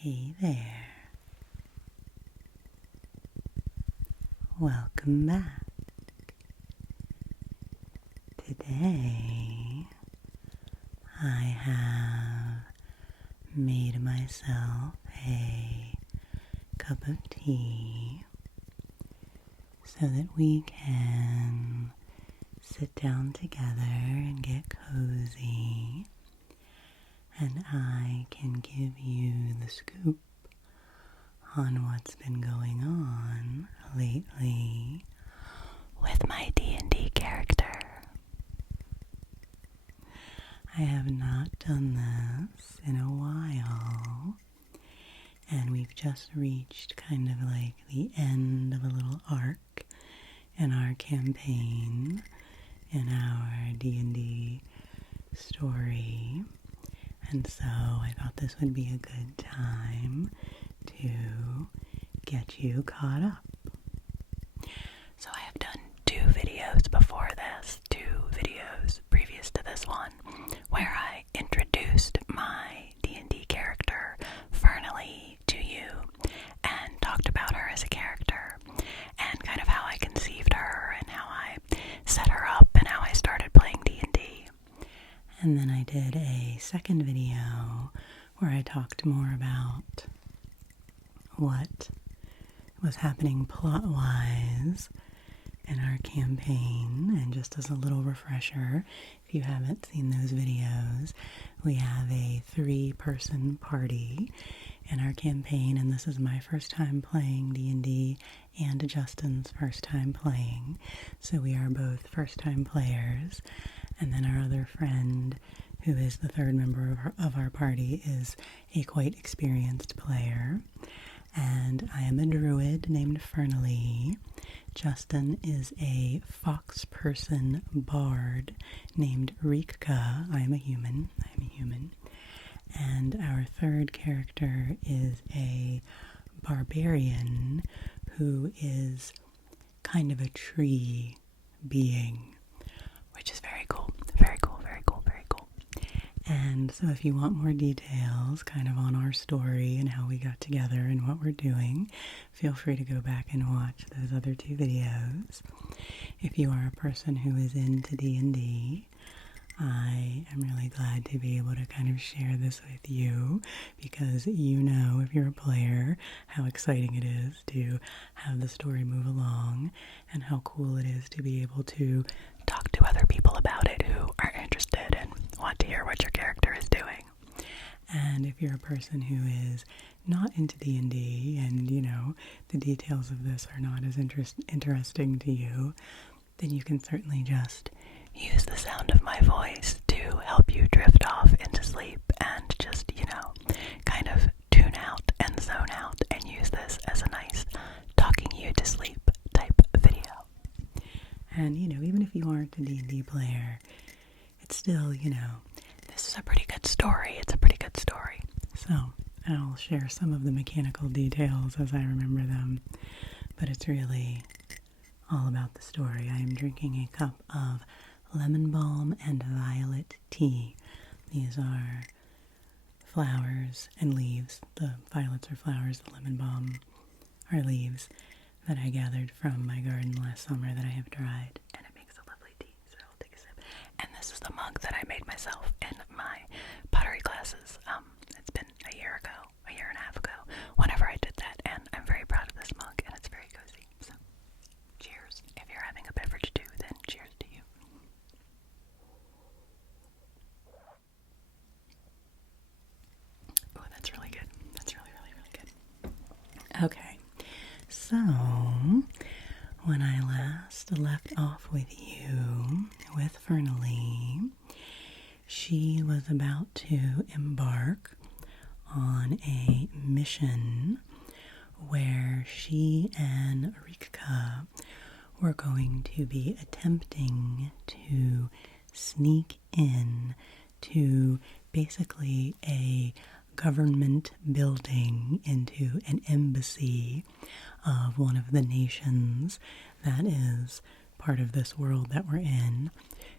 Hey there. Welcome back. Today, I have made myself a cup of tea so that we can sit down together and get cozy, and I can give you the scoop on what's been going on lately with my D&D character. I have not done this in a while, and we've just reached kind of like the end of a little arc in our campaign, in our D&D story, and so I thought this would be a good time to get you caught up. So I have done 2 videos before this, 2 videos previous to this one, where I introduced my D&D character, Fernally, to you, and talked about her as a character, and kind of how I conceived her, and how I set her up, and how I started playing D&D. And then I did a second video where I talked more about what was happening plot-wise in our campaign. And just as a little refresher, if you haven't seen those videos, we have a 3-person party in our campaign, and this is my first time playing D&D and Justin's first time playing, so we are both first-time players. And then our other friend, who is the 3rd member of our party, is a quite experienced player. And I am a druid named Fernally. Justin is a fox person bard named Rika. I am a human. And our 3rd character is a barbarian who is kind of a tree being, which is very cool. Very cool. And so if you want more details kind of on our story and how we got together and what we're doing, feel free to go back and watch those other 2 videos. If you are a person who is into D&D, I am really glad to be able to kind of share this with you, because you know, if you're a player, how exciting it is to have the story move along, and how cool it is to be able to talk to other people about it who are interested and want to hear what your character is doing. And if you're a person who is not into D&D and, you know, the details of this are not as interesting to you, then you can certainly just use the sound of my voice to help you drift off into sleep and just, you know, kind of tune out and zone out, and use this as a nice talking you to sleep type video. And, you know, even if you aren't a D&D player, it's still, you know, this is a pretty good story. It's a pretty good story. So I'll share some of the mechanical details as I remember them, but it's really all about the story. I am drinking a cup of lemon balm and violet tea. These are flowers and leaves. The violets are flowers, the lemon balm are leaves that I gathered from my garden last summer that I have dried, and it makes a lovely tea, so I'll take a sip. And this is the mug that I made myself in my pottery classes. It's been a year and a half ago, whenever I did that, and I'm very proud of this mug, and it's very cozy. So, cheers. If you're having a beverage too, then cheers to you. Oh, that's really good. That's really good. Okay, so when I last left off with you, with Fernally, she was about to embark on a mission where she and Rika were going to be attempting to sneak in to basically a government building, into an embassy of one of the nations that is part of this world that we're in,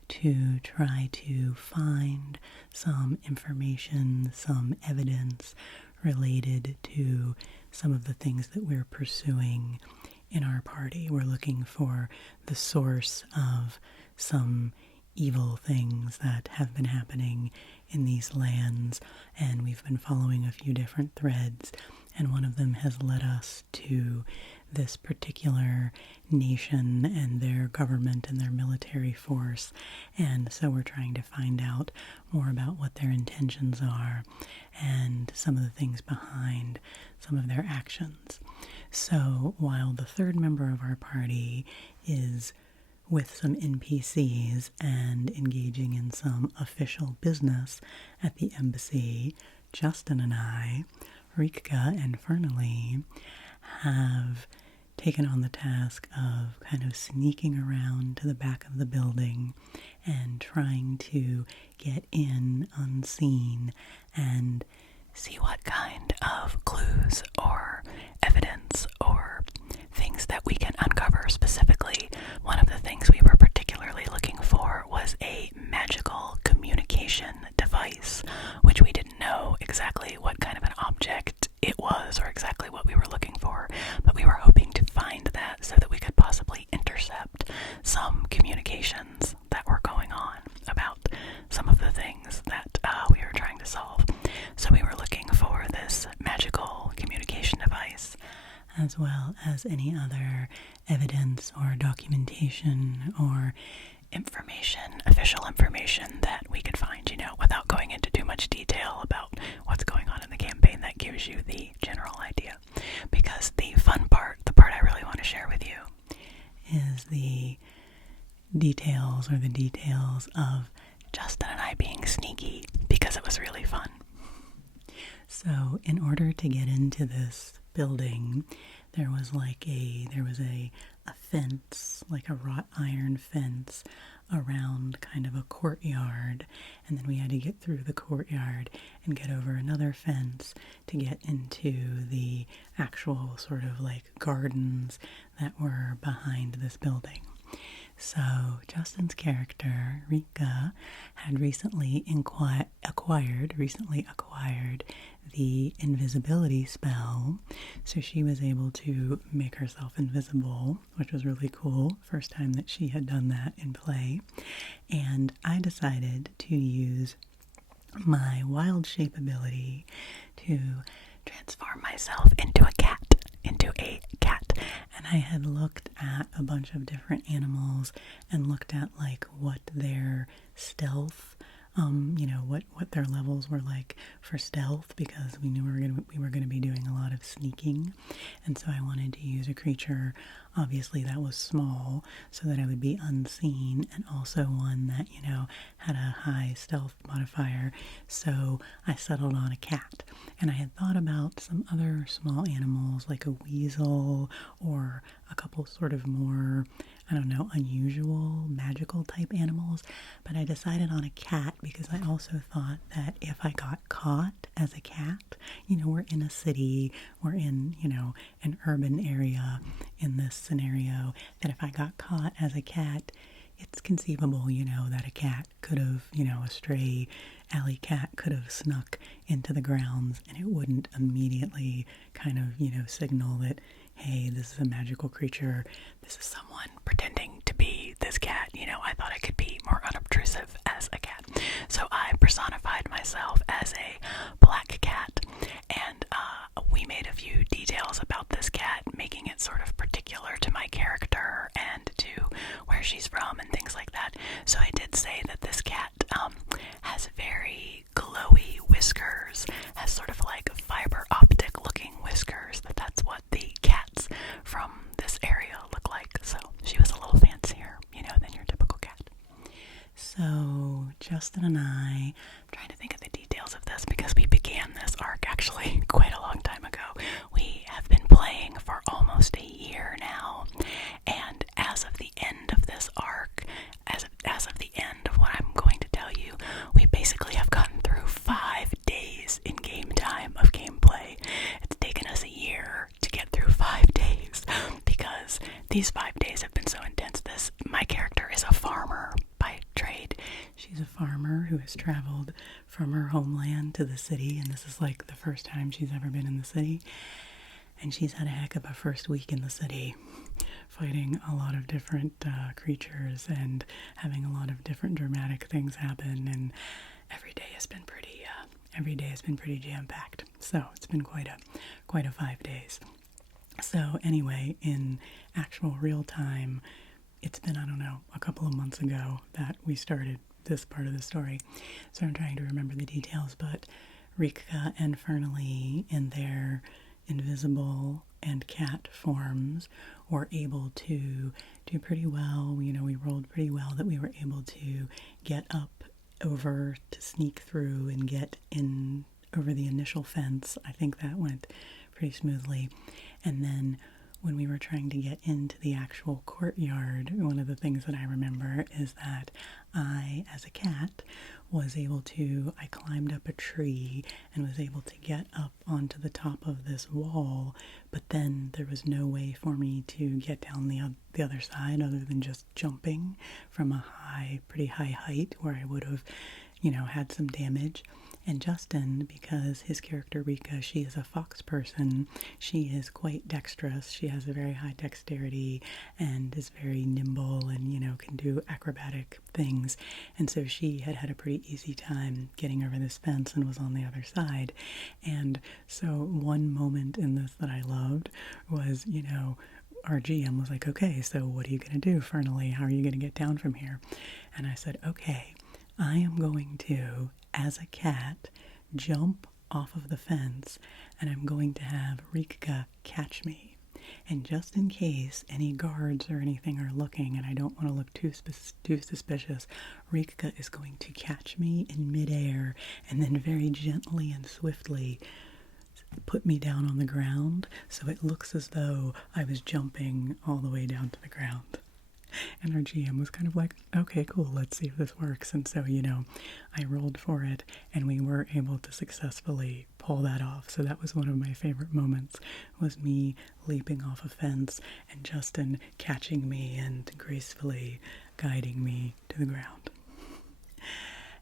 to try to find some information, some evidence related to some of the things that we're pursuing in our party. We're looking for the source of some evil things that have been happening in these lands, and we've been following a few different threads, and one of them has led us to this particular nation and their government and their military force, and so we're trying to find out more about what their intentions are and some of the things behind some of their actions. So while the third member of our party is with some NPCs and engaging in some official business at the embassy, Justin and I, Rika and Fernalee, have taken on the task of kind of sneaking around to the back of the building and trying to get in unseen and see what kind of clues or evidence or things that we can uncover. Specifically, one of the things we were particularly looking for was a magical communication device, which we didn't know exactly what kind of an object it was or exactly what we were looking for, but we were hoping to find that so that we could possibly intercept some communications that were going on about some of the things that we were trying to solve. So we were looking for this magical communication device, as well as any other evidence or documentation or information, official information that we could find, without going into too much detail about what's going on in the campaign. That gives you the general idea. Because the fun part, the part I really want to share with you, is the details of Justin and I being sneaky, because it was really fun. So in order to get into this building, there was a fence, like a wrought iron fence around kind of a courtyard, and then we had to get through the courtyard and get over another fence to get into the actual sort of like gardens that were behind this building. So Justin's character, Rika, had recently acquired the invisibility spell, so she was able to make herself invisible, which was really cool. First time that she had done that in play. And I decided to use my wild shape ability to transform myself into a cat. And I had looked at a bunch of different animals and looked at like what their stealth, what their levels were like for stealth, because we knew we were going to be doing a lot of sneaking, and so I wanted to use a creature, obviously that was small, so that I would be unseen, and also one that had a high stealth modifier. So I settled on a cat, and I had thought about some other small animals like a weasel or a couple sort of more, unusual magical type animals, but I decided on a cat because I also thought that if I got caught as a cat, we're in a city, we're in, an urban area in this scenario, that if I got caught as a cat, it's conceivable, that a cat could have, a stray alley cat could have snuck into the grounds, and it wouldn't immediately kind of, signal that, hey, this is a magical creature, this is someone pretending to be this cat. I thought I could be more unobtrusive as a cat. So I personified myself as a black cat, and we made a few details about this cat, making it sort of particular to my character and to where she's from and things like that. So I did say that this cat has very glowy whiskers, has sort of like fiber optic looking whiskers, that's what the cats from this area look like. So she was a little fancier, than your typical cat. So Justin and I'm trying to think of the details of this because we began this arc actually quite a long time ago. We have been playing for almost a year now, and as of the end of this arc, as of the end of what I'm going to tell you, we basically have gotten through 5 days in game time of gameplay. It's taken us a year to get through 5 days because these 5 days have been so intense. My character is a farmer by trade. She's a farmer who has traveled from her homeland to the city, and this is like the first time she's ever been in the city. And she's had a heck of a first week in the city, fighting a lot of different creatures and having a lot of different dramatic things happen. And every day has been pretty jam-packed. So it's been quite a 5 days. So anyway, in actual real time, it's been, I don't know, a couple of months ago that we started this part of the story. So I'm trying to remember the details, but Rika and Fernley in their invisible and cat forms were able to do pretty well. We rolled pretty well that we were able to get up over to sneak through and get in over the initial fence. I think that went pretty smoothly. And then when we were trying to get into the actual courtyard, one of the things that I remember is that I, as a cat, I climbed up a tree and was able to get up onto the top of this wall, but then there was no way for me to get down the other side other than just jumping from a pretty high height where I would have, had some damage. And Justin, because his character Rika, she is a fox person, she is quite dexterous. She has a very high dexterity and is very nimble and, can do acrobatic things. And so she had a pretty easy time getting over this fence and was on the other side. And so one moment in this that I loved was, our GM was like, okay, so what are you going to do, Fernley? How are you going to get down from here? And I said, okay, I am going to, as a cat, jump off of the fence, and I'm going to have Rika catch me. And just in case any guards or anything are looking, and I don't want to look too suspicious, Rika is going to catch me in midair and then very gently and swiftly put me down on the ground so it looks as though I was jumping all the way down to the ground. And our GM was kind of like, okay, cool, let's see if this works. And so, I rolled for it and we were able to successfully pull that off. So that was one of my favorite moments, was me leaping off a fence and Justin catching me and gracefully guiding me to the ground.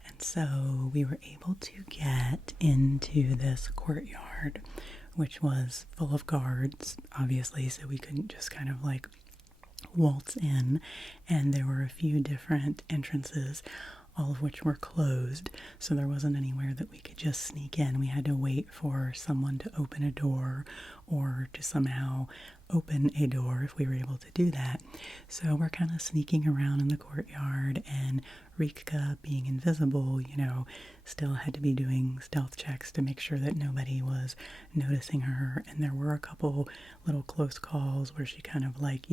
And so we were able to get into this courtyard, which was full of guards, obviously, so we couldn't just kind of like waltz in, and there were a few different entrances, all of which were closed, so there wasn't anywhere that we could just sneak in. We had to wait for someone to open a door or to somehow open a door if we were able to do that. So we're kind of sneaking around in the courtyard, and Rika, being invisible, still had to be doing stealth checks to make sure that nobody was noticing her. And there were a couple little close calls where she kind of like,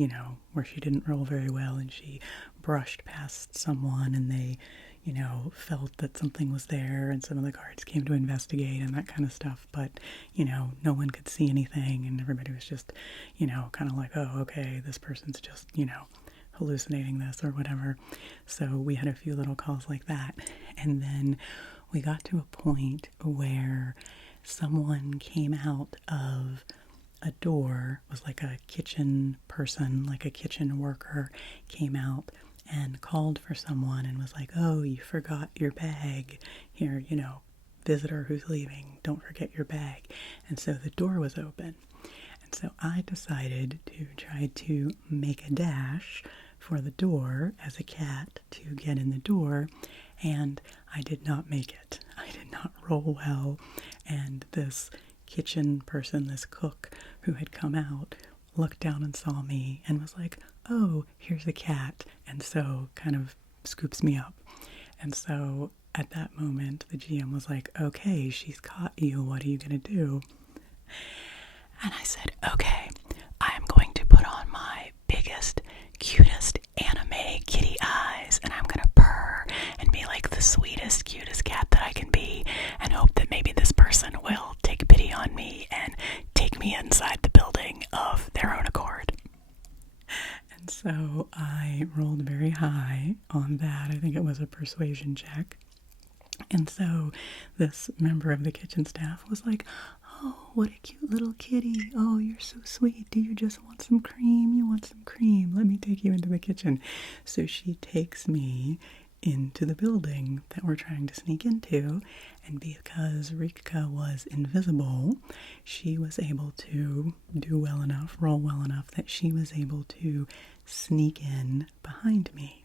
where she didn't roll very well and she brushed past someone and they, felt that something was there, and some of the guards came to investigate and that kind of stuff. But, no one could see anything, and everybody was just, kind of like, oh, okay, this person's just, hallucinating this or whatever. So we had a few little calls like that. And then we got to a point where someone came out of a door, was like a kitchen person, like a kitchen worker, came out and called for someone and was like, oh, you forgot your bag. Here, visitor who's leaving, don't forget your bag. And so the door was open. And so I decided to try to make a dash for the door as a cat to get in the door, and I did not make it. I did not roll well, and this kitchen person, this cook who had come out, looked down and saw me and was like, oh, here's a cat, and so kind of scoops me up. And so at that moment, the GM was like, okay, she's caught you, what are you gonna do? And I said, okay, I'm going to put on my biggest, cutest anime kitty eyes, and I'm gonna purr and be like the sweetest, cutest cat that I can be, and hope that maybe this person will take pity on me and take me inside the building of their own accord. And so I rolled very high on that. I think it was a persuasion check. And so this member of the kitchen staff was like, oh, what a cute little kitty. Oh, you're so sweet. Do you just want some cream? You want some cream? Let me take you into the kitchen. So she takes me into the building that we're trying to sneak into. And because Rika was invisible, she was able to roll well enough that she was able to sneak in behind me.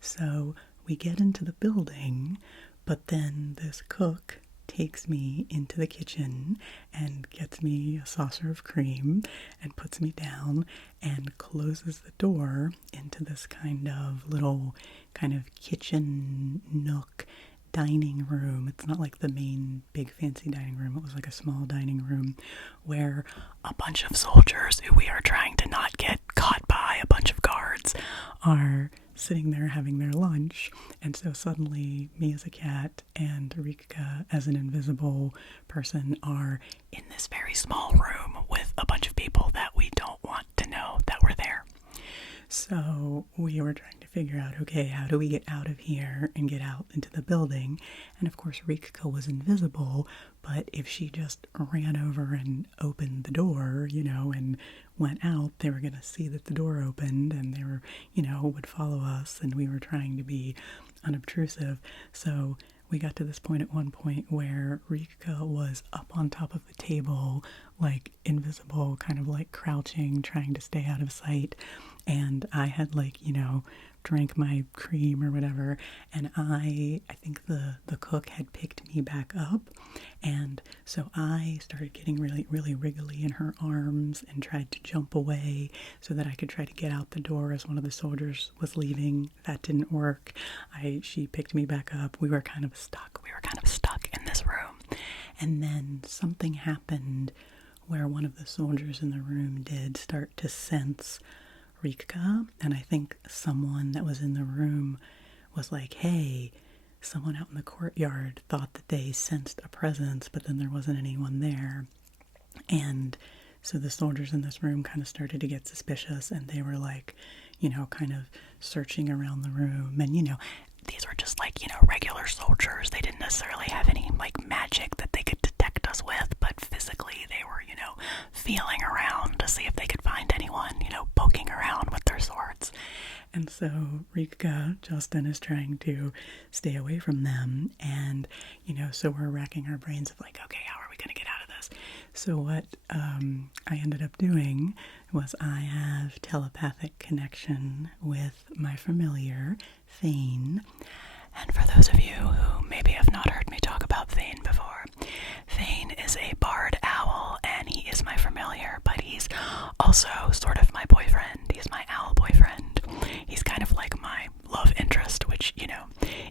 So we get into the building, but then this cook takes me into the kitchen and gets me a saucer of cream and puts me down and closes the door into this kind of little kind of kitchen nook dining room. It's not like the main big fancy dining room. It was like a small dining room where a bunch of soldiers who we are trying to not get caught by a bunch of guards are sitting there having their lunch. And so suddenly me as a cat and Rika as an invisible person are in this very small room with a bunch of people that we don't want to know that we're there. So we were trying to figure out, okay, how do we get out of here and get out into the building? And of course, Rika was invisible, but if she just ran over and opened the door, and went out, they were going to see that the door opened and they were, would follow us, and we were trying to be unobtrusive. So we got to this point at one point where Rika was up on top of the table, like invisible, kind of like crouching, trying to stay out of sight. And I had drank my cream or whatever, and I think the cook had picked me back up, and so I started getting really, really wriggly in her arms and tried to jump away so that I could try to get out the door as one of the soldiers was leaving. That didn't work. She picked me back up. We were kind of stuck in this room, and then something happened where one of the soldiers in the room did start to sense Rika, and I think someone that was in the room was like, hey, someone out in the courtyard thought that they sensed a presence, but then there wasn't anyone there. And so the soldiers in this room kind of started to get suspicious, and they were like, kind of searching around the room. And, these were just regular soldiers. They didn't necessarily have any magic that they could detect us with, but physically they were, feeling around to see if they could find anyone, poking around with their swords. And so Rika, Justin, is trying to stay away from them. And, so we're racking our brains of okay, how are we going to get out of this? So what I ended up doing was I have telepathic connection with my familiar, Thane. And for those of you who maybe have not heard me talk about Thane before, Thane is a barred owl, and he is my familiar, but he's also sort of my boyfriend. He's my owl boyfriend. He's kind of like my love interest, which,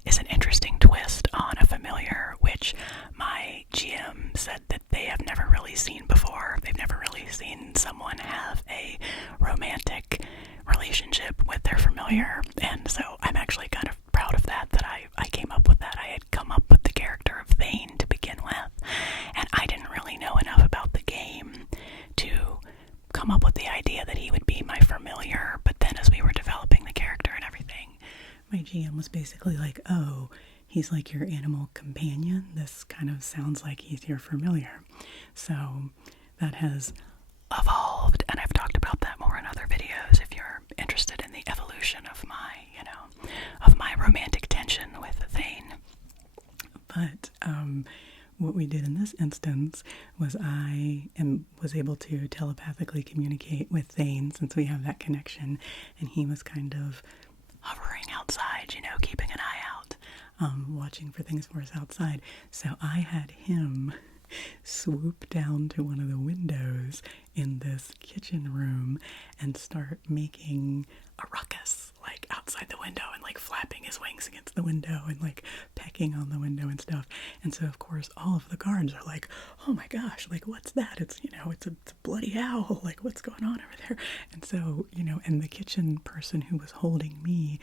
is an interesting twist on a familiar, which my GM said that they have never really seen before. They've never really seen someone have a romantic relationship with their familiar, and so I'm actually kind of proud of that I came up with that. I had come up with the character of Thane to begin with, and I didn't really know enough about the game to come up with the idea that he would be my familiar. But then as we were developing the character and everything, my GM was basically like, oh, he's like your animal companion. This kind of sounds like he's your familiar. So that has evolved, and I've talked about that more in other videos if you're interested in the evolution of my, romantic tension with Thane. But what we did in this instance was I was able to telepathically communicate with Thane, since we have that connection, and he was kind of hovering outside, keeping an eye out, watching for things for us outside. So I had him swoop down to one of the windows in this kitchen room and start making a ruckus, outside the window, and flapping his wings against the window and pecking on the window and stuff. And so of course all of the guards are like, oh my gosh, what's that? It's it's a bloody owl, what's going on over there? And so and the kitchen person who was holding me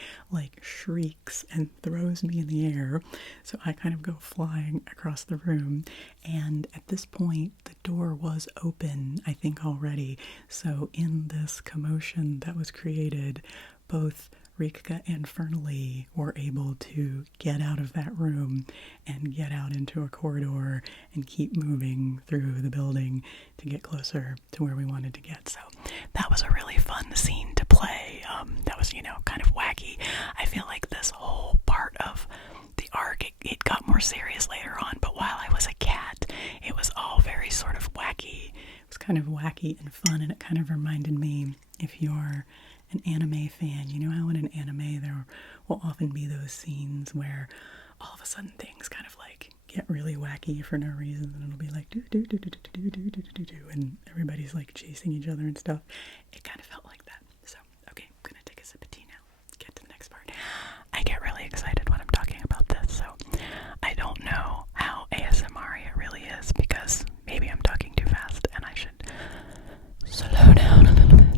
shrieks and throws me in the air, so I kind of go flying across the room. And at this point the door was open, I think, already. So in this commotion that was created, both Rika and Fernley were able to get out of that room and get out into a corridor and keep moving through the building to get closer to where we wanted to get. So that was a really fun scene to play. That was, kind of wacky. I feel like this whole part of the arc, it got more serious later on, but while I was a cat, it was all very sort of wacky. It was kind of wacky and fun, and it kind of reminded me, if you're an anime fan, you know how in an anime there will often be those scenes where all of a sudden things kind of like get really wacky for no reason, and it'll be like do do do do do do do do do do, and everybody's like chasing each other and stuff. It kind of felt like that. So, okay, I'm gonna take a sip of tea now. Get to the next part. I get really excited when I'm talking about this, so I don't know how ASMR it really is, because maybe I'm talking too fast and I should slow down a little bit.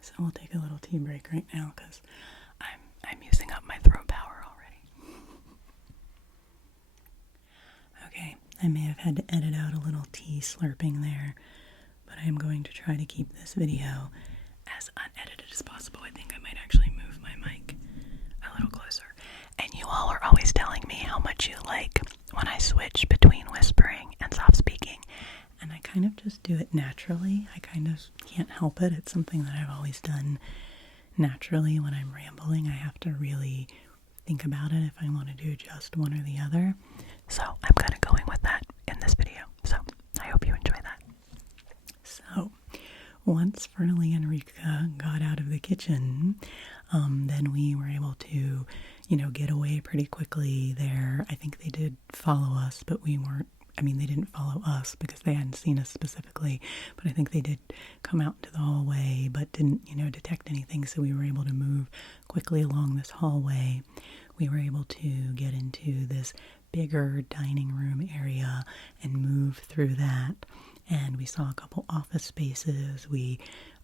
So we'll take a little tea break right now because I'm using up my throat power already. Okay, I may have had to edit out a little tea slurping there, but I am going to try to keep this video as unedited as possible. I think I might actually move my mic a little closer. And you all are always telling me how much you like when I switch between whispering and soft speaking. And I kind of just do it naturally. I kind of can't help it. It's something that I've always done naturally. When I'm rambling, I have to really think about it if I want to do just one or the other. So I'm kind of going with that in this video. So I hope you enjoy that. So once Fernley and Rika got out of the kitchen, then we were able to, get away pretty quickly there. I think they did follow us, but we weren't. They didn't follow us because they hadn't seen us specifically, but I think they did come out into the hallway, but didn't, detect anything, so we were able to move quickly along this hallway. We were able to get into this bigger dining room area and move through that, and we saw a couple office spaces. We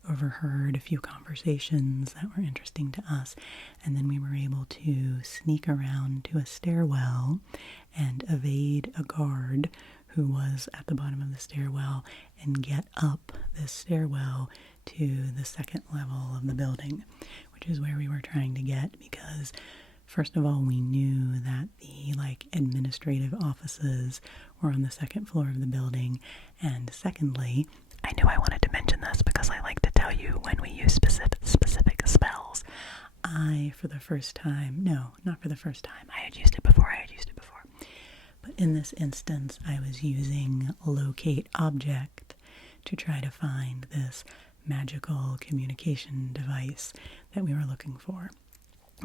overheard a few conversations that were interesting to us, and then we were able to sneak around to a stairwell and evade a guard who was at the bottom of the stairwell and get up this stairwell to the second level of the building, which is where we were trying to get, because first of all, we knew that the administrative offices were on the second floor of the building, and secondly, I knew I wanted to mention this because I like to tell you when we use specific spells. For the first time, no, not for the first time. I had used it before. But in this instance, I was using locate object to try to find this magical communication device that we were looking for.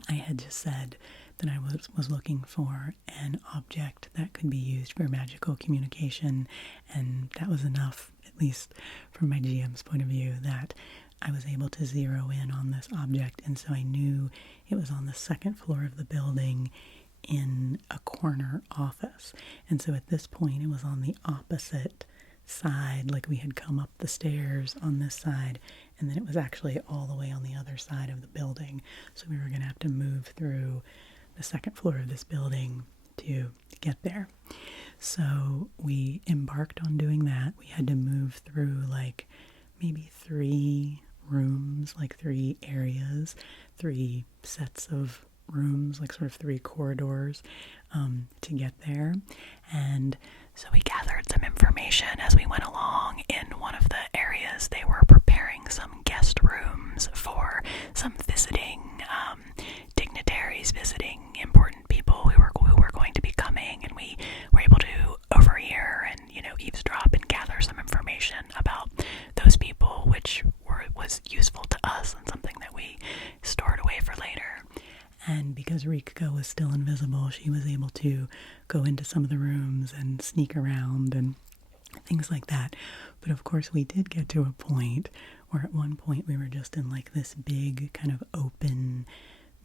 I had just said that I was looking for an object that could be used for magical communication, and that was enough, at least from my GM's point of view, that I was able to zero in on this object, and so I knew it was on the second floor of the building in a corner office. And so at this point, it was on the opposite side, like we had come up the stairs on this side, and then it was actually all the way on the other side of the building. So we were going to have to move through the second floor of this building to get there. So we embarked on doing that. We had to move through maybe 3 rooms, 3 areas, 3 sets of rooms, sort of 3 corridors to get there. And so we gathered some information as we went along. In one of the areas, they were preparing some guest rooms for some visiting dignitaries, visiting important people who were going to be coming, and we were able to overhear and eavesdrop and gather some information about those people, which was useful to us and something that we stored away for later. And because Rika was still invisible, she was able to go into some of the rooms and sneak around and things like that. But of course, we did get to a point where at one point we were just in this big kind of open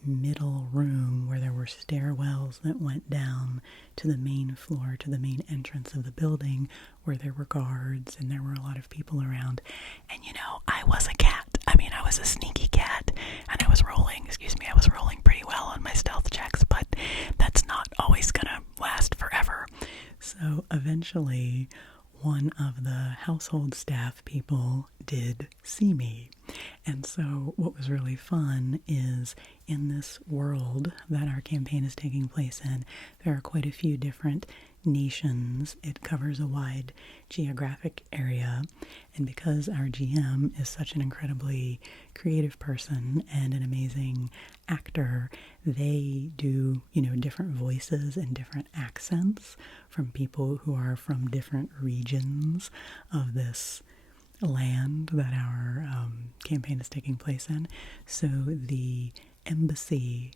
middle room where there were stairwells that went down to the main floor, to the main entrance of the building, where there were guards and there were a lot of people around. And I was a cat. I was a sneaky cat, and I was rolling pretty well on my stealth checks, but that's not always gonna last forever. So eventually, one of the household staff people did see me. And so what was really fun is, in this world that our campaign is taking place in, there are quite a few different nations. It covers a wide geographic area, and because our GM is such an incredibly creative person and an amazing actor, they do, different voices and different accents from people who are from different regions of this land that our campaign is taking place in. So the embassy,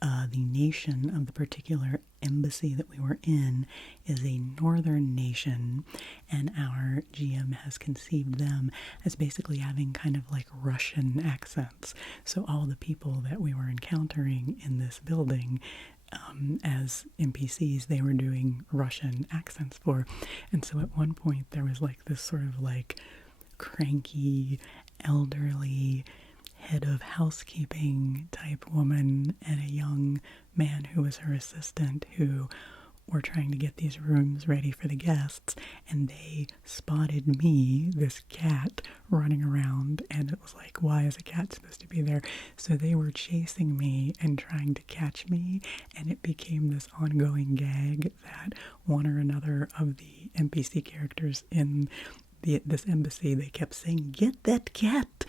the nation of the particular embassy that we were in is a northern nation, and our GM has conceived them as basically having kind of like Russian accents. So all the people that we were encountering in this building as NPCs, they were doing Russian accents for. And so at one point there was like this sort of like cranky, elderly head of housekeeping type woman and a young man who was her assistant who were trying to get these rooms ready for the guests, and they spotted me, this cat, running around, and it was like, why is a cat supposed to be there? So they were chasing me and trying to catch me, and it became this ongoing gag that one or another of the NPC characters in this embassy, they kept saying, get that cat,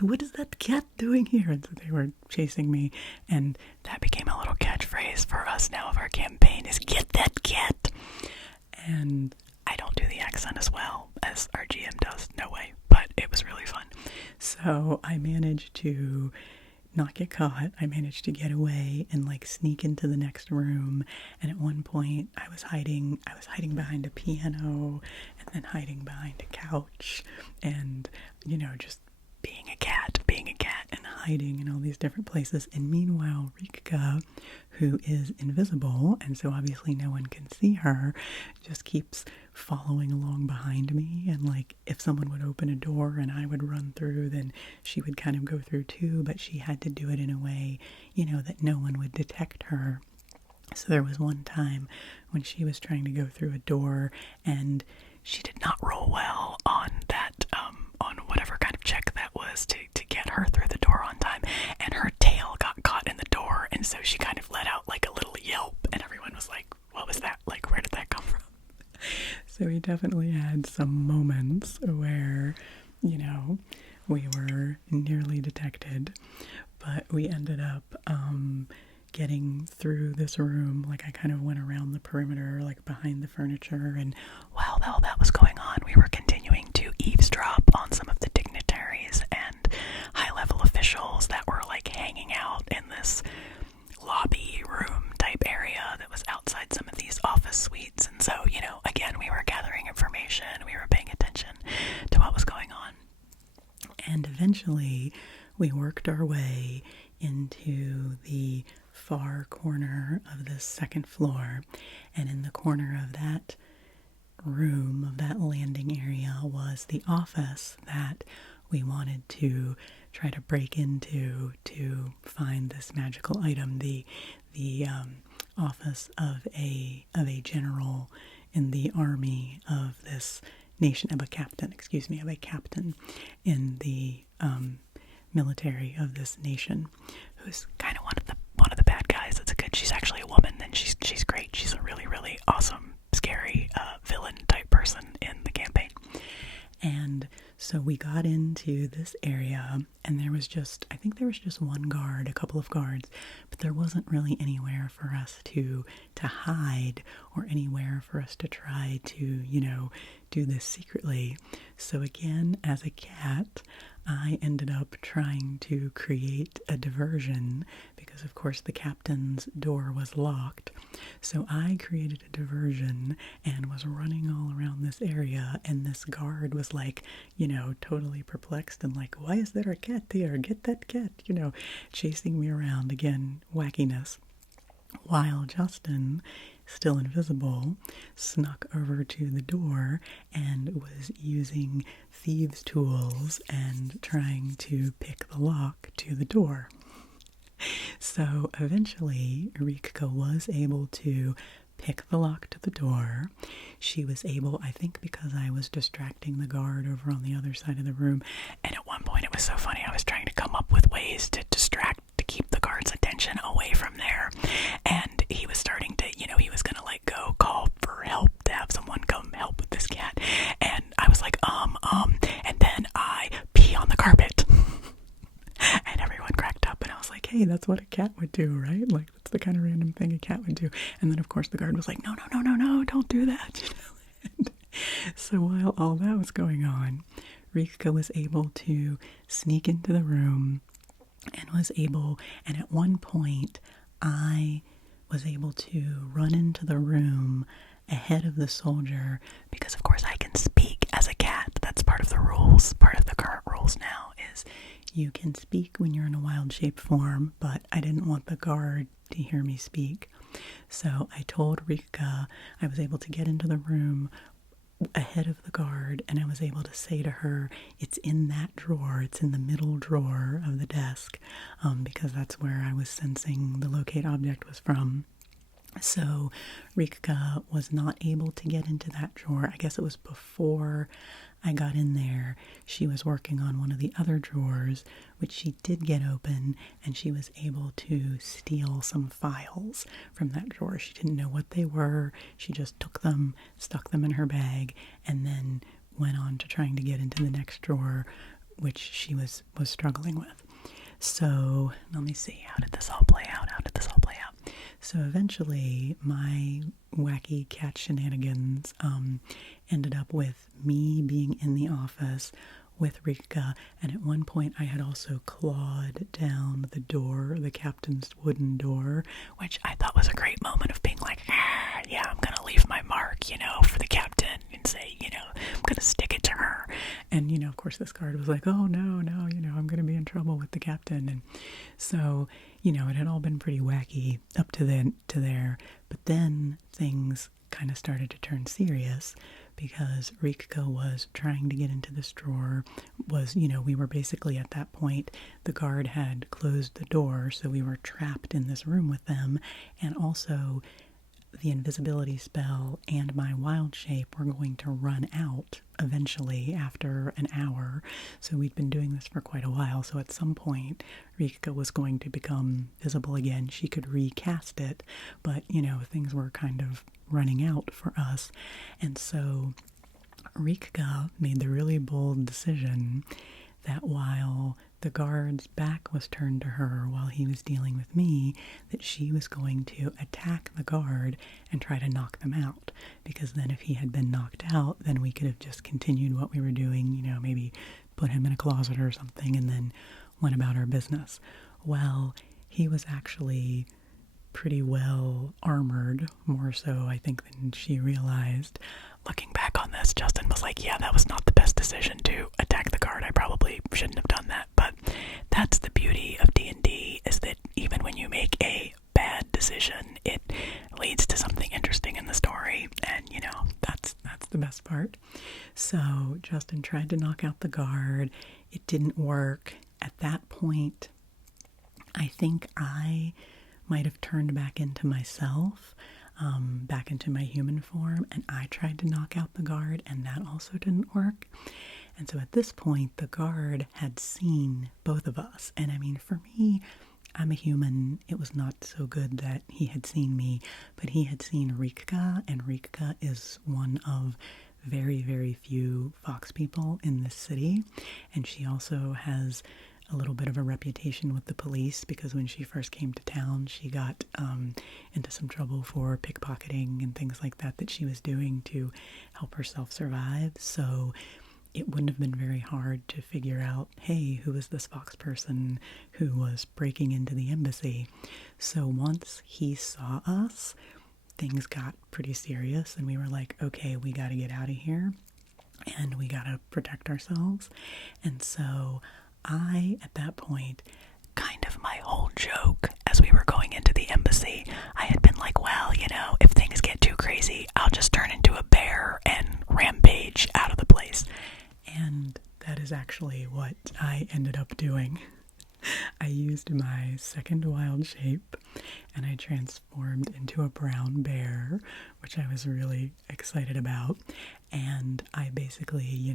what is that cat doing here? And so they were chasing me, and that became a little catchphrase for us now of our campaign is get that cat. And I don't do the accent as well as our GM does, no way, but it was really fun. So I managed to not get caught. I managed to get away and like sneak into the next room. And at one point I was hiding behind a piano and then hiding behind a couch and, just being a cat and hiding in all these different places. And meanwhile, Rika, who is invisible, and so obviously no one can see her, just keeps following along behind me. And like if someone would open a door and I would run through, then she would kind of go through too, but she had to do it in a way, that no one would detect her. So there was one time when she was trying to go through a door and she did not roll well on that, on whatever kind of check that was to get her through the door on time, and her tail got caught in the door, and so she kind of let out like a little yelp, and everyone was like, what was that? Like, where did that come from? So we definitely had some moments where, we were nearly detected, but we ended up getting through this room. Like I kind of went around the perimeter, like behind the furniture, and while all that was going on, we were continuing to eavesdrop on some of the dignitaries and high-level officials that were like hanging out in this lobby room type area that was outside some of these office suites. And so, again, we were gathering information, we were paying attention to what was going on. And eventually we worked our way into the far corner of the second floor, and in the corner of that room, of that landing area, was the office that we wanted to try to break into to find this magical item, the office of a general in the army of this nation, of a captain in the military of this nation, who's kind of one of the bad guys. She's actually a woman, and she's great. She's a really, really awesome, scary villain type person in the campaign. And so we got into this area, and there was just one guard, a couple of guards, but there wasn't really anywhere for us to hide or anywhere for us to try to, do this secretly. So again, as a cat, I ended up trying to create a diversion because, of course, the captain's door was locked. So I created a diversion and was running all around this area, and this guard was like, totally perplexed and like, why is there a cat there? Get that cat, chasing me around. Again, wackiness. While Justin, still invisible, snuck over to the door and was using thieves' tools and trying to pick the lock to the door. So eventually, Rika was able to pick the lock to the door. She was able, I think because I was distracting the guard over on the other side of the room, and at one point it was so funny, I was trying to come up with ways to distract, to keep the guard's attention away from there, and he was starting to, he was gonna like go call for help, to have someone come help with this cat. And I was like, and then I pee on the carpet. And everyone cracked up, and I was like, hey, that's what a cat would do, right? Like, that's the kind of random thing a cat would do. And then, of course, the guard was like, no, don't do that. And so while all that was going on, Rika was able to sneak into the room and at one point, I was able to run into the room ahead of the soldier, because of course I can speak as a cat. That's part of the rules. Part of the current rules now is you can speak when you're in a wild shape form, but I didn't want the guard to hear me speak. So I told Rika I was able to get into the room ahead of the guard, and I was able to say to her, it's in that drawer, it's in the middle drawer of the desk, because that's where I was sensing the locate object was from. So Rika was not able to get into that drawer. I guess it was before I got in there. She was working on one of the other drawers, which she did get open, and she was able to steal some files from that drawer. She didn't know what they were. She just took them, stuck them in her bag, and then went on to trying to get into the next drawer, which she was struggling with. So let me see, how did this all play out? So eventually my wacky cat shenanigans ended up with me being in the office with Rika, and at one point I had also clawed down the door, the captain's wooden door, which I thought was a great moment of being like, yeah, I'm gonna leave my mark, for the captain, and say, I'm gonna stick it to her. And, of course this guard was like, oh, no, I'm gonna be in trouble with the captain. And so, it had all been pretty wacky up to there, but then things kind of started to turn serious, because Rika was trying to get into this drawer. We were basically at that point, the guard had closed the door, so we were trapped in this room with them, and also the invisibility spell and my wild shape were going to run out eventually after an hour. So we'd been doing this for quite a while, so at some point Rika was going to become visible again. She could recast it, but things were kind of running out for us. And so Rika made the really bold decision that while the guard's back was turned to her while he was dealing with me, that she was going to attack the guard and try to knock them out. Because then if he had been knocked out, then we could have just continued what we were doing, maybe put him in a closet or something and then went about our business. Well, he was actually pretty well armored, more so I think than she realized. Looking back on this, Justin was like, yeah, that was not the best decision to attack the guard. I probably shouldn't have done that. But that's the beauty of D&D, is that even when you make a bad decision, it leads to something interesting in the story. And, that's the best part. So Justin tried to knock out the guard. It didn't work. At that point, I think I might have turned back into myself, back into my human form, and I tried to knock out the guard, and that also didn't work. And so at this point, the guard had seen both of us. And I mean, for me, I'm a human. It was not so good that he had seen me, but he had seen Rika, and Rika is one of very, very few fox people in this city. And she also has a little bit of a reputation with the police, because when she first came to town, she got into some trouble for pickpocketing and things like that she was doing to help herself survive. So it wouldn't have been very hard to figure out, hey, who is this fox person who was breaking into the embassy? So once he saw us, things got pretty serious, and we were like, okay, we got to get out of here, and we got to protect ourselves. And so I, at that point, kind of my whole joke as we were going into the embassy, I had been like, well, if things get too crazy, I'll just turn into a bear and rampage out of the place. And that is actually what I ended up doing. I used my second wild shape, and I transformed into a brown bear, which I was really excited about. And I basically,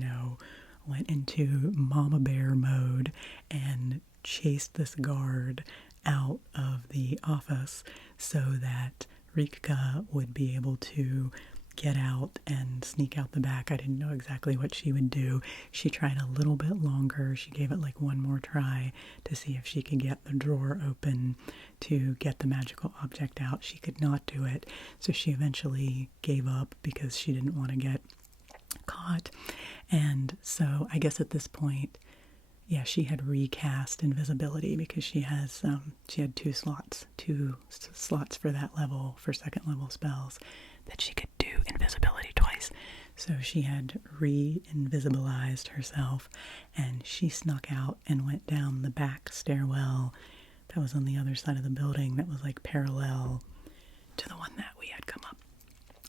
went into mama bear mode and chased this guard out of the office. so that Rika would be able to get out and sneak out the back. I didn't know exactly what she would do. She tried a little bit longer. She gave it like one more try to see if she could get the drawer open to get the magical object out. She could not do it, so she eventually gave up because she didn't want to get caught. And so I guess at this point, yeah, she had recast invisibility because she had two slots for that level, for second level spells, that she could do invisibility twice. So she had re-invisibilized herself, and she snuck out and went down the back stairwell that was on the other side of the building, that was like parallel to the one that we had come up.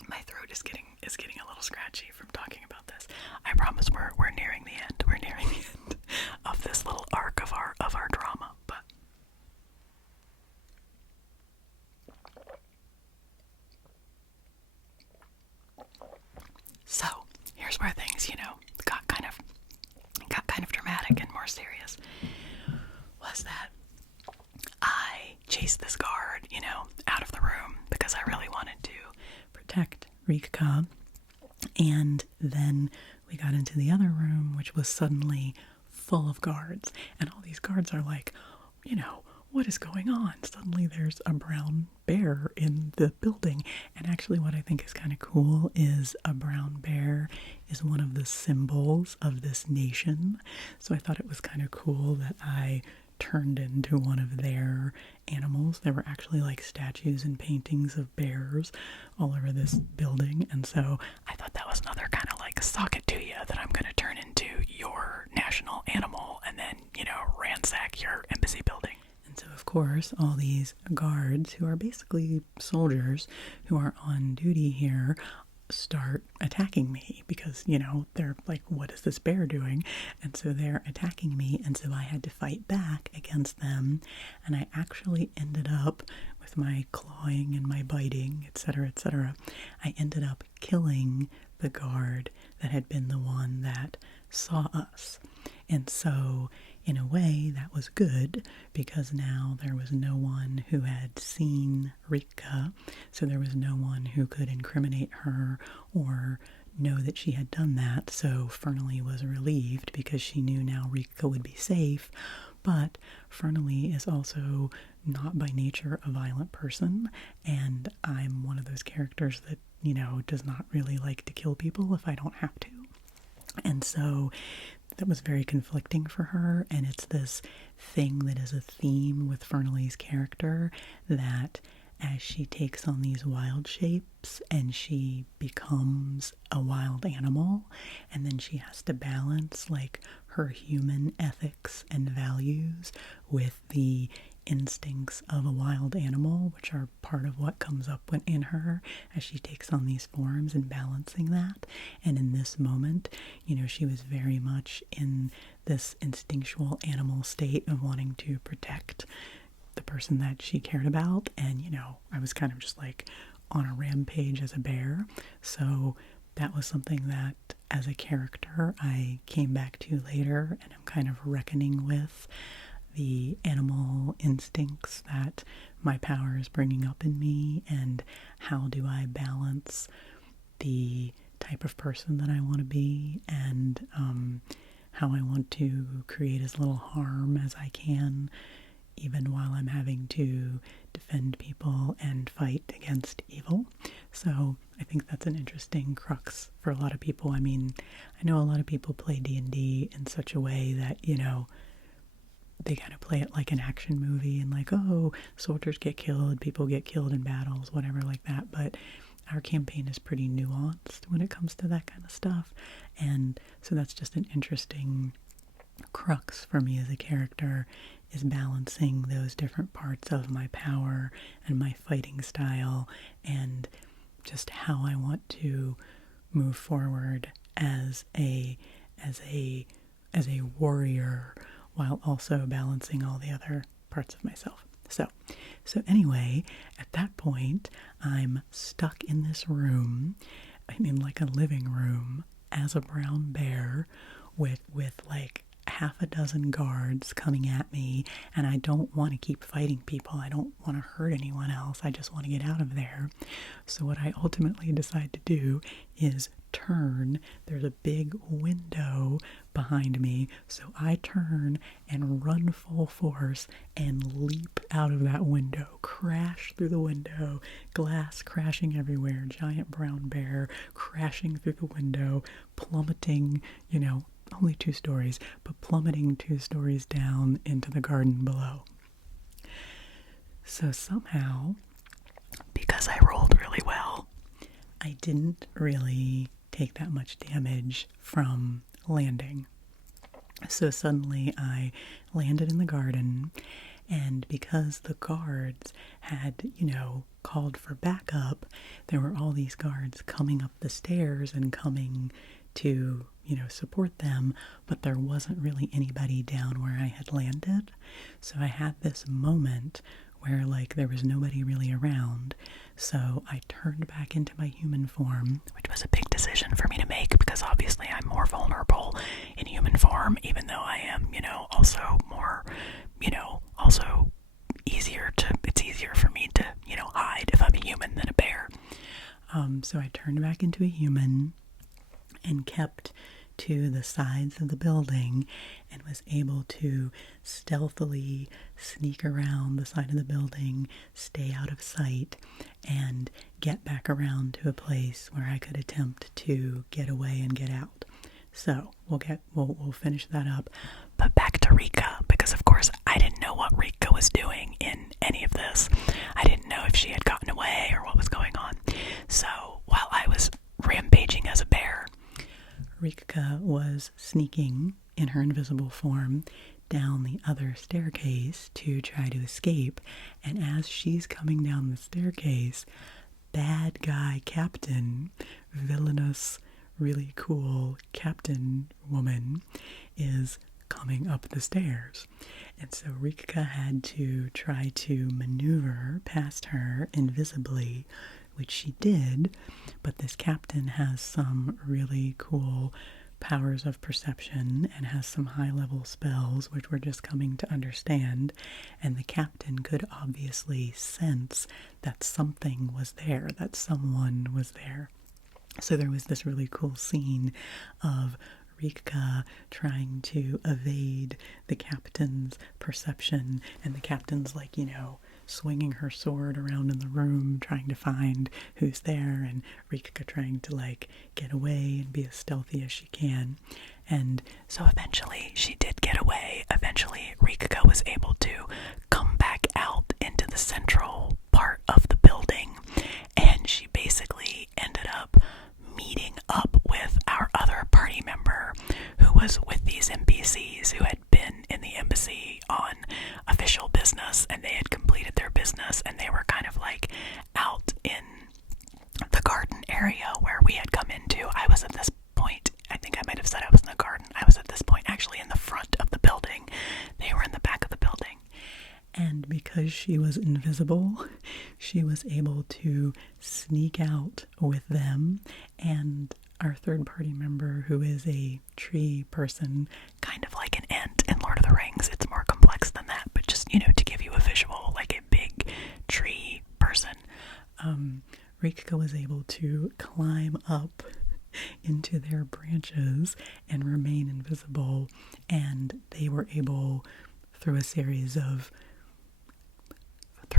My throat is getting a little scratchy from talking about this. I promise we're nearing the end. We're nearing the end of this little arc of our drama. But so here's where things, got kind of dramatic and more serious. Was that I chased this guard, out of the room because I really wanted to protect Rika. And then we got into the other room, which was suddenly full of guards. And all these guards are like, what is going on? Suddenly there's a brown bear in the building. And actually what I think is kind of cool is a brown bear is one of the symbols of this nation. So I thought it was kind of cool that I turned into one of their animals. There were actually like statues and paintings of bears all over this building, and so I thought that was another kind of like sock it to you that I'm going to turn into your national animal and then, ransack your embassy building. And so of course all these guards, who are basically soldiers who are on duty here, start attacking me because, they're like, what is this bear doing? And so they're attacking me, and so I had to fight back against them, and I actually ended up, with my clawing and my biting, etc., I ended up killing the guard that had been the one that saw us. And so in a way that was good, because now there was no one who had seen Rika, so there was no one who could incriminate her or know that she had done that. So Fernley was relieved because she knew now Rika would be safe. But Fernley is also not by nature a violent person, and I'm one of those characters that, does not really like to kill people if I don't have to. And so that was very conflicting for her, and it's this thing that is a theme with Fernley's character, that as she takes on these wild shapes and she becomes a wild animal, and then she has to balance like her human ethics and values with the instincts of a wild animal, which are part of what comes up in her as she takes on these forms, and balancing that. And in this moment, she was very much in this instinctual animal state of wanting to protect the person that she cared about. And, I was kind of just like on a rampage as a bear. So that was something that as a character I came back to later, and I'm kind of reckoning with the animal instincts that my power is bringing up in me, and how do I balance the type of person that I want to be, and how I want to create as little harm as I can, even while I'm having to defend people and fight against evil. So I think that's an interesting crux for a lot of people. I mean, I know a lot of people play D&D in such a way that, they kind of play it like an action movie, and like, oh, soldiers get killed, people get killed in battles, whatever like that. But our campaign is pretty nuanced when it comes to that kind of stuff. And so that's just an interesting crux for me as a character, is balancing those different parts of my power and my fighting style, and just how I want to move forward as a warrior, while also balancing all the other parts of myself. So anyway, at that point, I'm stuck in this room, like a living room, as a brown bear with like half a dozen guards coming at me, and I don't want to keep fighting people. I don't want to hurt anyone else. I just want to get out of there. So what I ultimately decide to do is turn. There's a big window behind me, so I turn and run full force and leap out of that window, crash through the window, glass crashing everywhere, giant brown bear crashing through the window, plummeting, only 2 stories, but plummeting 2 stories down into the garden below. So somehow, because I rolled really well, I didn't really take that much damage from landing. So suddenly I landed in the garden, and because the guards had, called for backup, there were all these guards coming up the stairs and coming to, support them, but there wasn't really anybody down where I had landed. So I had this moment where, there was nobody really around. So I turned back into my human form, which was a big decision for me to make because obviously I'm more vulnerable in human form, even though I am, also more, also it's easier for me to, hide if I'm a human than a bear. So I turned back into a human and kept to the sides of the building and was able to stealthily sneak around the side of the building, stay out of sight, and get back around to a place where I could attempt to get away and get out. So we'll finish that up. But back to Rika, because of course I didn't know what Rika was doing in any of this. I didn't know if she had gotten away or what was going on. So while I was rampaging as a bear, Rika was sneaking in her invisible form down the other staircase to try to escape, and as she's coming down the staircase, bad guy captain, villainous, really cool captain woman is coming up the stairs. And so Rika had to try to maneuver past her invisibly, which she did, but this captain has some really cool powers of perception and has some high-level spells, which we're just coming to understand, and the captain could obviously sense that something was there, that someone was there. So there was this really cool scene of Rika trying to evade the captain's perception, and the captain's swinging her sword around in the room trying to find who's there, and Rika trying to get away and be as stealthy as she can. And so eventually she did get away. Eventually Rika was able to come back out into the central part of the building, and she basically ended up meeting up with our other party member who was with these NPCs who had been in the embassy on official business, and they had completed their business, and they were kind of out in the garden area where we had come into. I was at this point, I think I might have said I was in the garden. I was at this point actually in the front of the building. They were in the back of the building. And because she was invisible, she was able to sneak out with them, and our third party member, who is a tree person, kind of like an ant in Lord of the Rings. It's more complex than that, but just, to give you a visual, like a big tree person. Rika was able to climb up into their branches and remain invisible, and they were able, through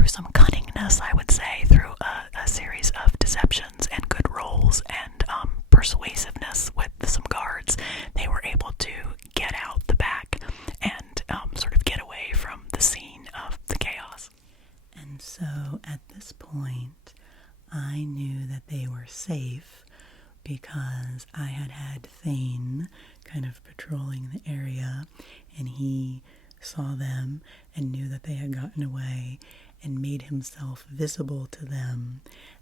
some cunningness, I would say, through a series of deceptions and good rolls and persuasiveness with some guards, they were able to get out the back and sort of get away from the scene of the chaos. And so at this point, I knew that they were safe because I had Thane kind of patrolling the area, and he saw them and knew that they had gotten away and made himself visible to them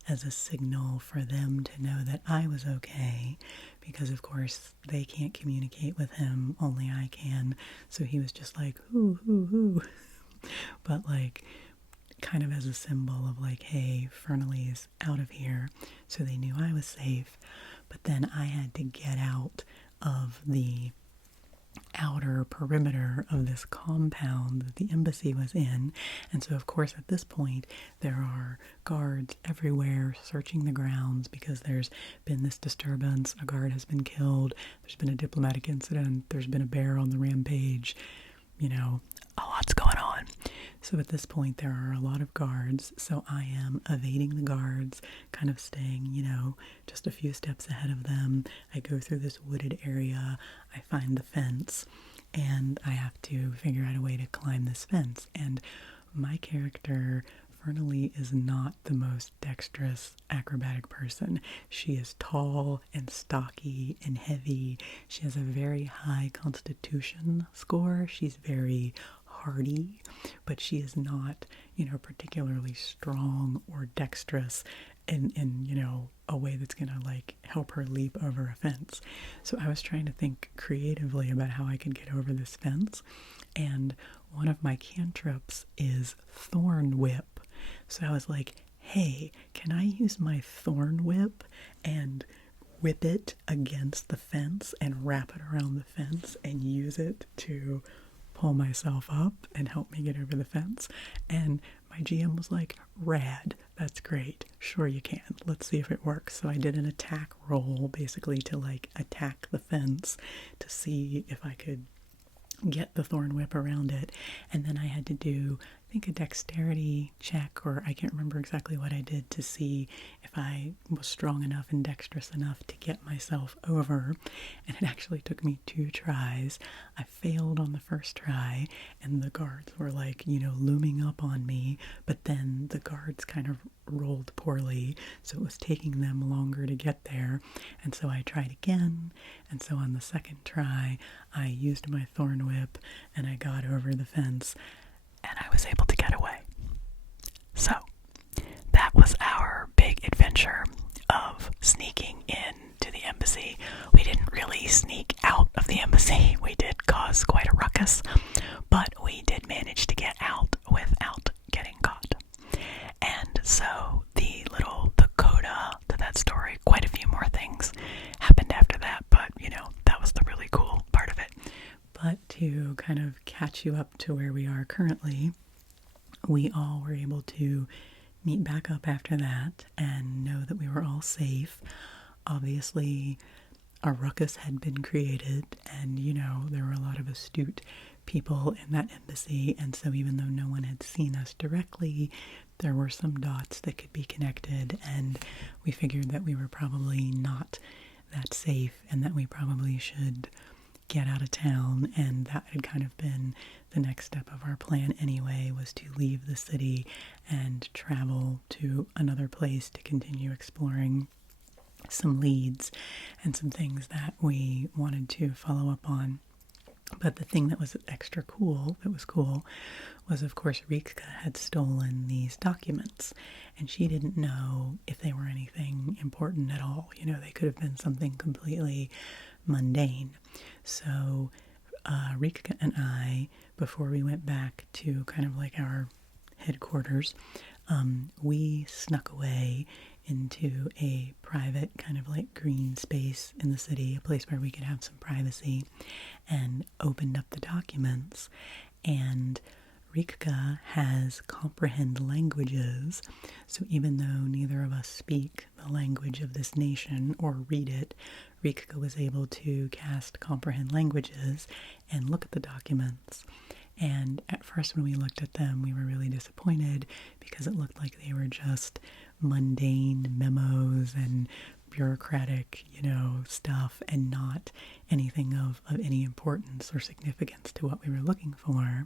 as a signal for them to know that I was okay, because of course they can't communicate with him, only I can. So he was just like, hoo, hoo, hoo. But kind of as a symbol of hey, Fernley's out of here. So they knew I was safe. But then I had to get out of the outer perimeter of this compound that the embassy was in. And so, of course, at this point, there are guards everywhere searching the grounds because there's been this disturbance. A guard has been killed. There's been a diplomatic incident. There's been a bear on the rampage. You know, a lot's going on. So at this point, there are a lot of guards. So I am evading the guards, kind of staying, you know, just a few steps ahead of them. I go through this wooded area. I find the fence, and I have to figure out a way to climb this fence. And my character, Fernally, is not the most dexterous acrobatic person. She is tall and stocky and heavy. She has a very high constitution score. She's very hardy, but she is not, you know, particularly strong or dexterous in you know, a way that's gonna like help her leap over a fence. So I was trying to think creatively about how I could get over this fence, and one of my cantrips is Thorn Whip. So I was like, hey, can I use my Thorn Whip and whip it against the fence and wrap it around the fence and use it to pull myself up and help me get over the fence? And my GM was like, rad, that's great, sure you can, let's see if it works. So I did an attack roll, basically to like attack the fence to see if I could get the Thorn Whip around it. And then I had to do, I think, a dexterity check, or I can't remember exactly what I did, to see if I was strong enough and dexterous enough to get myself over. And it actually took me 2 tries. I failed on the first try, and the guards were like, you know, looming up on me, but then the guards kind of rolled poorly, so it was taking them longer to get there. And so I tried again, and so on the second try I used my Thorn Whip and I got over the fence and I was able to get away. So that was our big adventure of sneaking in to the embassy. We didn't really sneak out of the embassy. We did cause quite a ruckus, but we did manage to get out without getting caught. And so the coda to that story, quite a few more things happened after that, but you know, that was the really cool part of it. But to kind of catch you up to where we are currently, we all were able to meet back up after that and know that we were all safe. Obviously, a ruckus had been created, and you know, there were a lot of astute people in that embassy, and so even though no one had seen us directly, there were some dots that could be connected, and we figured that we were probably not that safe and that we probably should get out of town. And that had kind of been the next step of our plan anyway, was to leave the city and travel to another place to continue exploring some leads and some things that we wanted to follow up on. But the thing that was extra cool, was of course Rika had stolen these documents, and she didn't know if they were anything important at all. You know, they could have been something completely mundane. So Rika and I, before we went back to kind of like our headquarters, we snuck away into a private kind of like green space in the city, a place where we could have some privacy, and opened up the documents. And Rika has comprehend languages, so even though neither of us speak the language of this nation or read it, Rika was able to cast comprehend languages and look at the documents. And at first when we looked at them, we were really disappointed because it looked like they were just mundane memos and bureaucratic, you know, stuff, and not anything of any importance or significance to what we were looking for.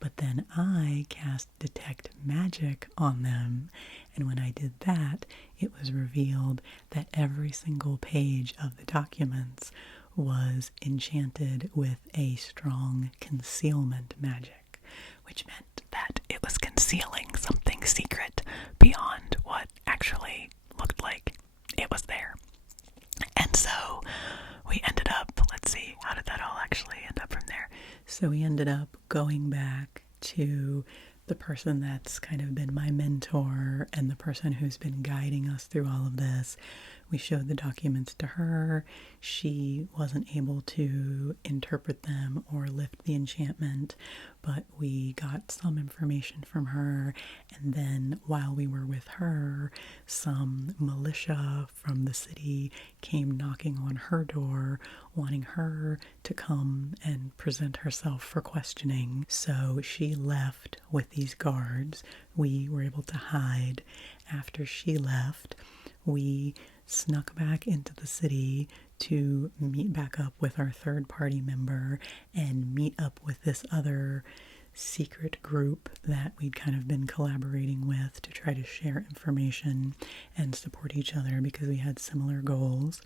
But then I cast Detect Magic on them, and when I did that, it was revealed that every single page of the documents was enchanted with a strong concealment magic, which meant that it was concealing something secret beyond what actually looked like it was there. And so we ended up, let's see, how did that all actually end up from there? So we ended up going back to the person that's kind of been my mentor and the person who's been guiding us through all of this. we showed the documents to her. She wasn't able to interpret them or lift the enchantment, but we got some information from her. And then while we were with her, some militia from the city came knocking on her door, wanting her to come and present herself for questioning. So she left with these guards. We were able to hide. After she left, we snuck back into the city to meet back up with our third party member and meet up with this other secret group that we'd kind of been collaborating with to try to share information and support each other because we had similar goals.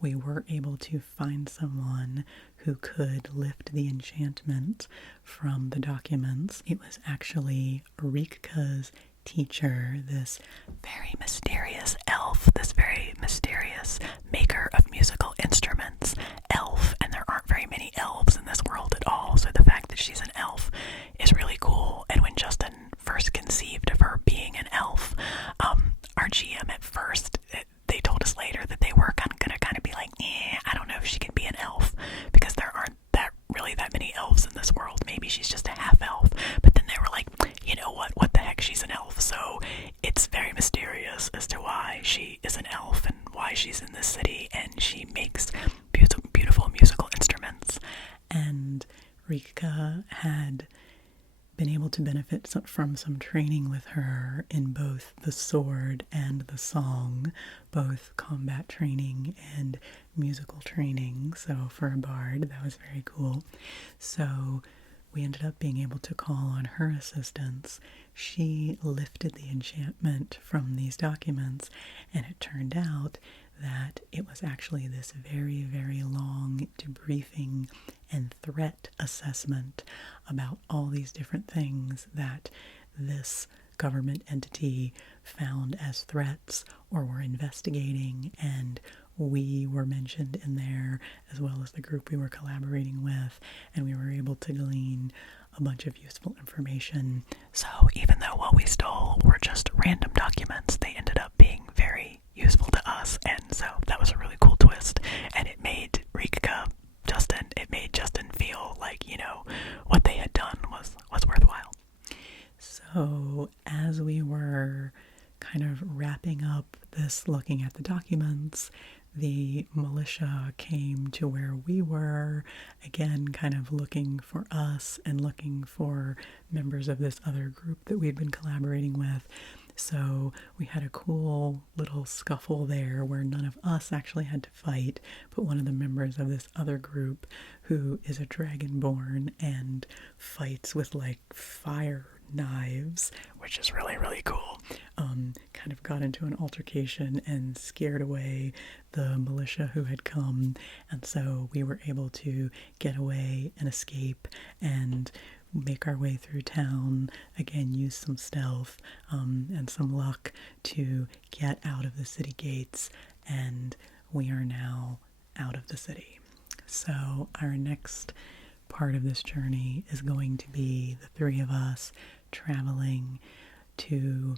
We were able to find someone who could lift the enchantment from the documents. It was actually Rika's teacher, this very mysterious elf, this very mysterious maker of musical instruments, elf, and there aren't very many elves in this world at all, so the fact that she's an elf is really cool. And when Justin first conceived of her being an elf, our GM at first, they told us later that they were gonna kind of be like, I don't know if she can be an elf, because there aren't really that many elves in this world. Maybe she's just a half elf. But then they were like, you know what the heck, she's an elf. So it's very mysterious as to why she is an elf and why she's in this city, and she makes beautiful musical instruments. And Rika had been able to benefit from some training with her in both the sword and the song, both combat training and musical training. So for a bard, that was very cool. So we ended up being able to call on her assistance. She lifted the enchantment from these documents, and it turned out that it was actually this very, very long debriefing and threat assessment about all these different things that this government entity found as threats or were investigating, and we were mentioned in there as well as the group we were collaborating with, and we were able to glean a bunch of useful information. So even though what we stole were just random documents, they ended up being very useful to us, and so that was a really cool twist, and it made Justin feel like, what they had done was worthwhile. So as we were kind of wrapping up this looking at the documents, the militia came to where we were, again kind of looking for us and looking for members of this other group that we'd been collaborating with. So we had a cool little scuffle there where none of us actually had to fight, but one of the members of this other group, who is a dragonborn and fights with like fire knives, which is really, really cool, kind of got into an altercation and scared away the militia who had come, and so we were able to get away and escape and make our way through town, again use some stealth and some luck to get out of the city gates, and we are now out of the city. So our next part of this journey is going to be the three of us traveling to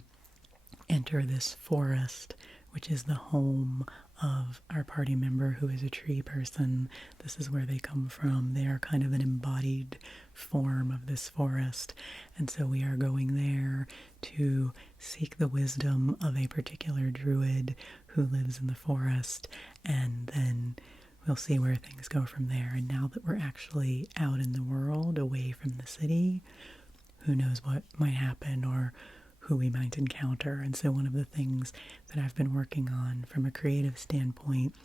enter this forest, which is the home of our party member who is a tree person. This is where they come from. They are kind of an embodied form of this forest, and so we are going there to seek the wisdom of a particular druid who lives in the forest, and then we'll see where things go from there. And now that we're actually out in the world, away from the city, who knows what might happen or who we might encounter. And so one of the things that I've been working on from a creative standpoint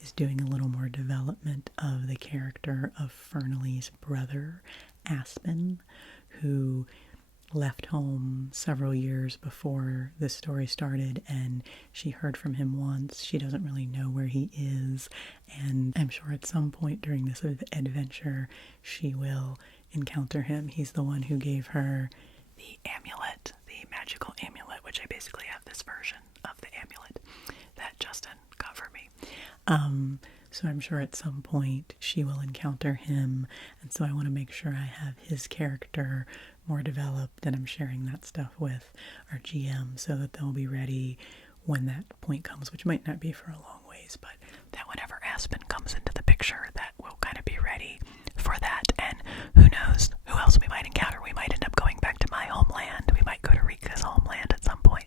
is doing a little more development of the character of Fernley's brother, Aspen, who left home several years before this story started, and she heard from him once. She doesn't really know where he is, and I'm sure at some point during this adventure she will encounter him. He's the one who gave her the amulet, the magical amulet, which I basically have this version of the amulet that Justin got for me. So I'm sure at some point she will encounter him, and so I want to make sure I have his character more developed, and I'm sharing that stuff with our GM so that they'll be ready when that point comes, which might not be for a long ways, but that whenever Aspen comes into the picture, that we'll kind of be ready for that. And who knows who else we might encounter. We might end up going back to my homeland. We might go to Rika's homeland at some point.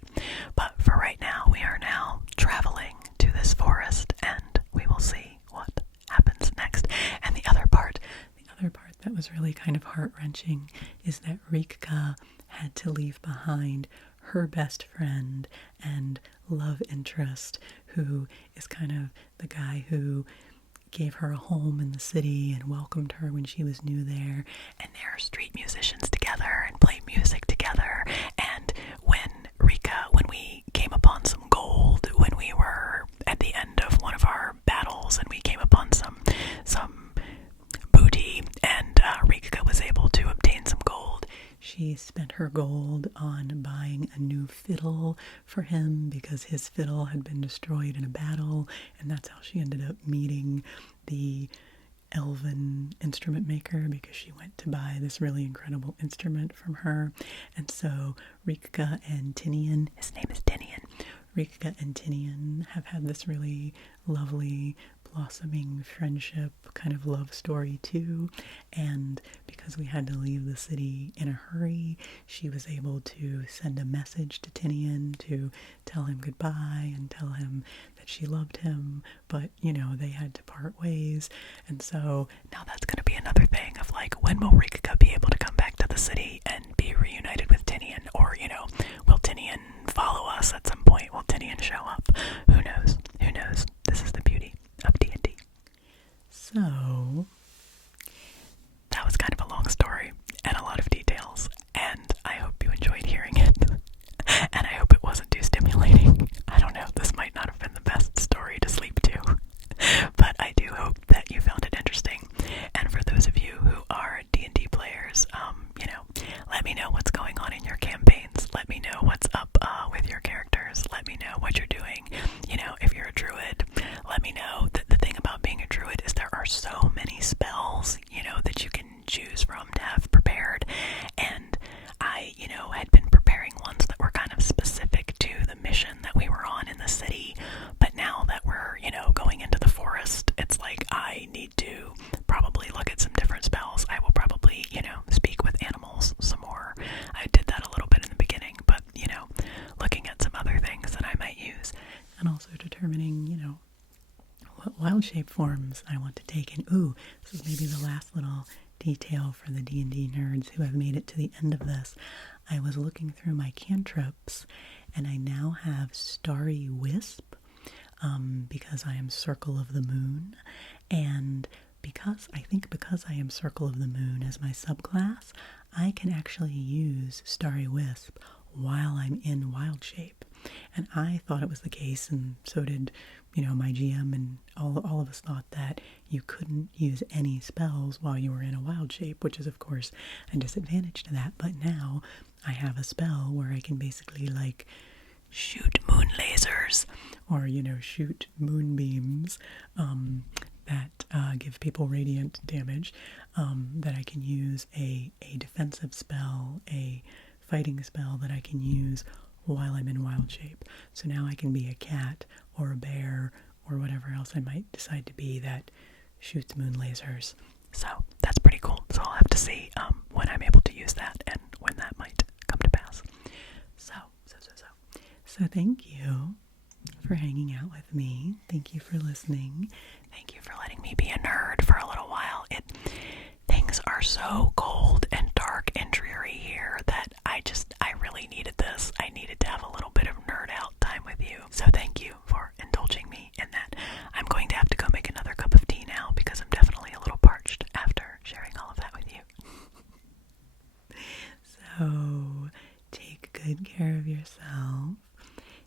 But for right now, we are now traveling to this forest, and we will see what happens next. And the other part that was really kind of heart-wrenching is that Rika had to leave behind her best friend and love interest, who is kind of the guy who gave her a home in the city and welcomed her when she was new there. And they're street musicians together and play music together. And when we came upon some gold, when we were at the end of one of our battles and we came upon some booty, and Rika was able to obtain some gold, she spent her gold on buying a new fiddle for him because his fiddle had been destroyed in a battle, and that's how she ended up meeting the elven instrument maker, because she went to buy this really incredible instrument from her. And so Rika and Tinian, his name is Tinian, Rika and Tinian have had this really lovely blossoming friendship, kind of love story too. And because we had to leave the city in a hurry, she was able to send a message to Tinian to tell him goodbye and tell him that she loved him, but they had to part ways. And so now that's going to be another thing of like, when will Rika be able to come back to the city and be reunited with Tinian? Or will Tinian follow us at some point? Will Tinian show up? Who knows? This is the beauty of D&D. So that was kind of a long story and a lot of details, and I hope you enjoyed hearing it. And I hope it wasn't too stimulating. I don't know, this might not have been the best story to sleep to, but I do hope that you found it interesting. And for those of you who are D&D players, let me know what's going on in your campaigns. Let me know what's up with your characters. Let me know what you're doing. If you're a druid, let me know. That the thing about being a druid is there are so many spells, that you can choose from to have prepared. And I, had been preparing ones that were kind of specific to the mission that we were on in the city. But now that we're, going into the forest, it's like I need to probably look at some different spells. I will probably, speak with animals some more. I did that a little bit in the beginning, but, looking at some other things that I might use. And also determining, what wild shape forms I want to take. And this is maybe the last little detail for the D&D nerds who have made it to the end of this. I was looking through my cantrips, and I now have Starry Wisp, because I am Circle of the Moon. And because I am Circle of the Moon as my subclass, I can actually use Starry Wisp while I'm in wild shape. And I thought it was the case, and so did, my GM, and all of us thought that you couldn't use any spells while you were in a wild shape, which is, of course, a disadvantage to that. But now I have a spell where I can basically, shoot moon lasers, or, shoot moonbeams that give people radiant damage, that I can use a defensive spell, a fighting spell that I can use while I'm in wild shape. So now I can be a cat or a bear or whatever else I might decide to be that shoots moon lasers. So that's pretty cool. So I'll have to see when I'm able to use that and when that might come to pass. So thank you for hanging out with me. Thank you for listening. Thank you for letting me be a nerd for a little while. Things are so cold and dark and dreary here that I really needed this. I needed to have a little bit of nerd out time with you. So thank you for indulging me in that. I'm going to have to go make another cup of tea now because I'm definitely a little parched after sharing all of that with you. So take good care of yourself.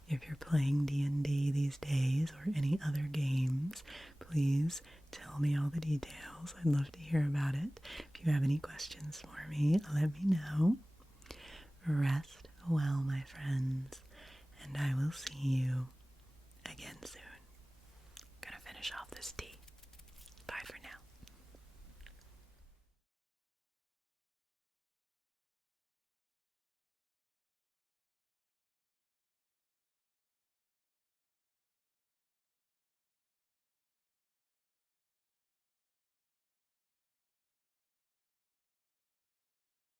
If you're playing D&D these days or any other games, please tell me all the details. I'd love to hear about it. If you have any questions for me, let me know. Rest well, my friends, and I will see you again soon. I'm gonna finish off this tea.